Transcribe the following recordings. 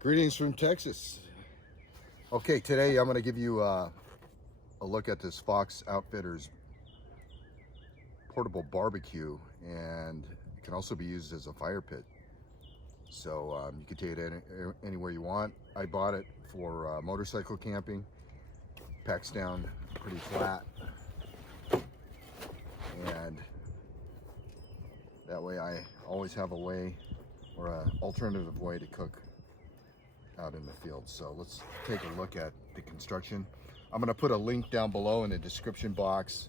Greetings from Texas. Okay, today I'm going to give you a look at this Fox Outfitters portable barbecue, and it can also be used as a fire pit. So you can take it anywhere you want. I bought it for motorcycle camping. Packs down pretty flat, and that way I always have a way or an alternative way to cook out in the field. So let's take a look at the construction. I'm going to put a link down below in the description box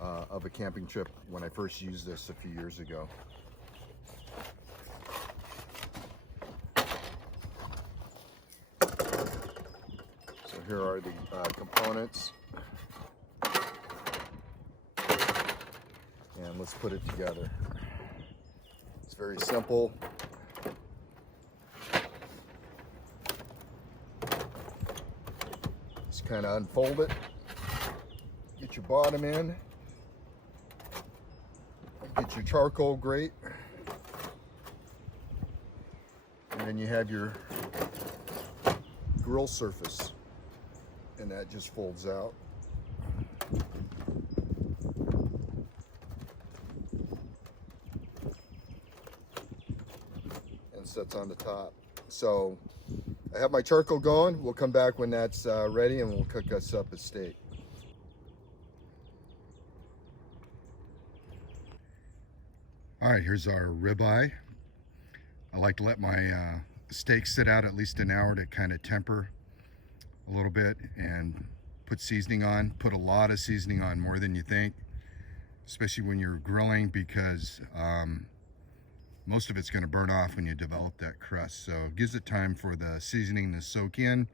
of a camping trip when I first used this a few years ago. So here are the components, and let's put it together. It's very simple. Just kind of unfold it, get your bottom in, get your charcoal grate, and then you have your grill surface, and that just folds out. And sets on the top. So I have my charcoal going. We'll come back when that's ready, and we'll cook us up a steak. All right, here's our ribeye. I like to let my steak sit out at least an hour to kind of temper a little bit and put seasoning on. Put a lot of seasoning on, more than you think, especially when you're grilling, because most of it's going to burn off when you develop that crust. So it gives it time for the seasoning to soak in,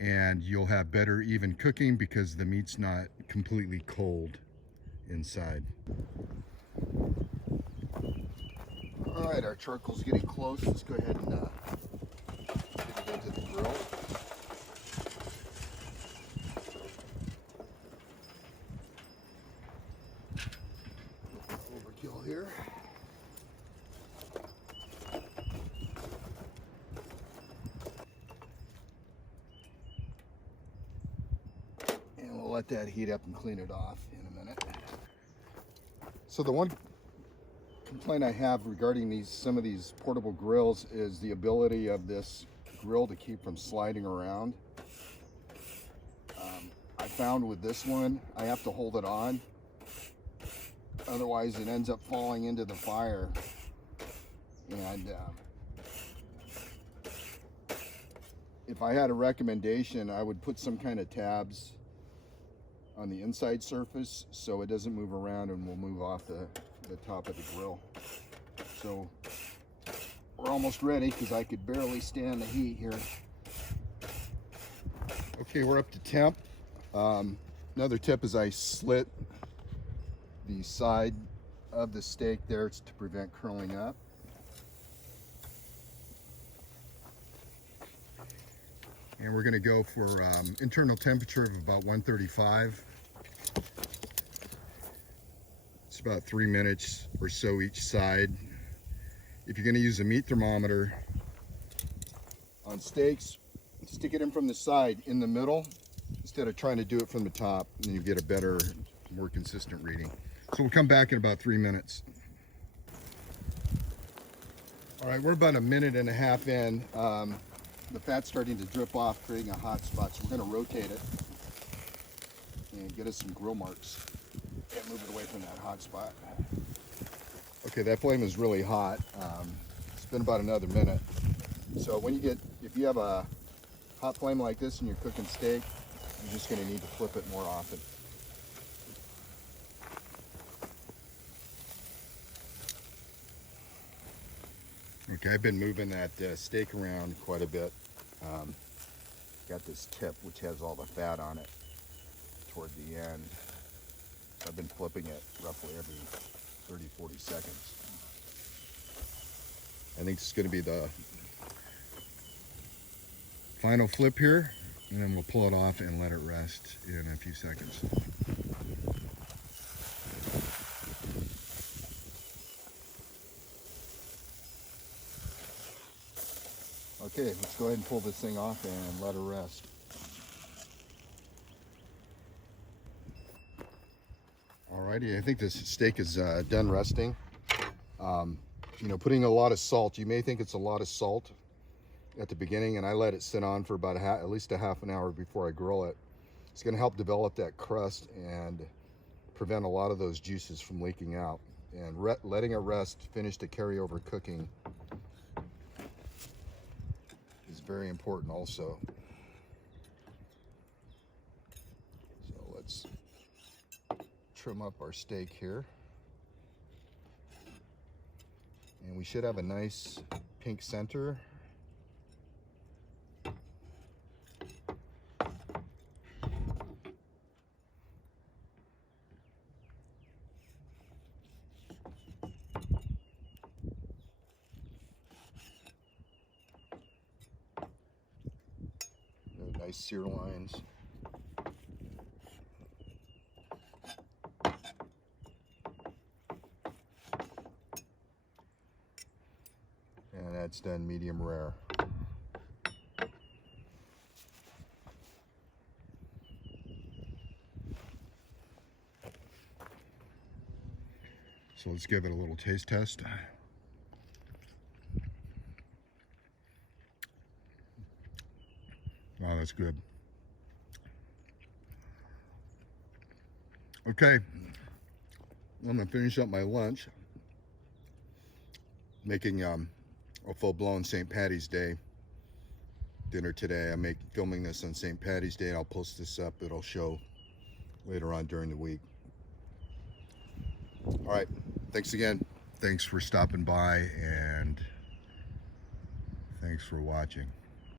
and you'll have better even cooking because the meat's not completely cold inside. All right, our charcoal's getting close. Let's go ahead and get it into the grill. Overkill here. And we'll let that heat up and clean it off in a minute. So the one complaint I have regarding some of these portable grills is the ability of this grill to keep from sliding around. I found with this one, I have to hold it on. Otherwise it ends up falling into the fire. And if I had a recommendation, I would put some kind of tabs on the inside surface so it doesn't move around and will move off the top of the grill. So we're almost ready, because I could barely stand the heat here. Okay, we're up to temp. Another tip is I slit the side of the steak there to prevent curling up. And we're going to go for internal temperature of about 135. It's about 3 minutes or so each side. If you're going to use a meat thermometer on steaks, stick it in from the side in the middle instead of trying to do it from the top, and you get a better, more consistent reading. So we'll come back in about 3 minutes. All right, we're about a minute and a half in. The fat's starting to drip off, creating a hot spot, so we're going to rotate it and get us some grill marks and move it away from that hot spot. Okay, that flame is really hot. It's been about another minute. So if you have a hot flame like this and you're cooking steak, you're just going to need to flip it more often. Okay, I've been moving that steak around quite a bit. Got this tip which has all the fat on it toward the end. I've been flipping it roughly every 30-40 seconds. I think this is going to be the final flip here, and then we'll pull it off and let it rest in a few seconds. Okay, let's go ahead and pull this thing off and let her rest. Alrighty, I think this steak is done resting. You know, putting a lot of salt, you may think it's a lot of salt at the beginning, and I let it sit on for about at least a half an hour before I grill it. It's going to help develop that crust and prevent a lot of those juices from leaking out. And letting it rest, finish the carryover cooking is very important also. So let's trim up our steak here. And we should have a nice pink center. Nice sear lines. And that's done medium rare. So let's give it a little taste test. Wow, that's good. Okay, I'm gonna finish up my lunch, making a full-blown St. Patty's Day dinner today. I'm filming this on St. Patty's Day, and I'll post this up. It'll show later on during the week. All right, thanks again. Thanks for stopping by, and thanks for watching.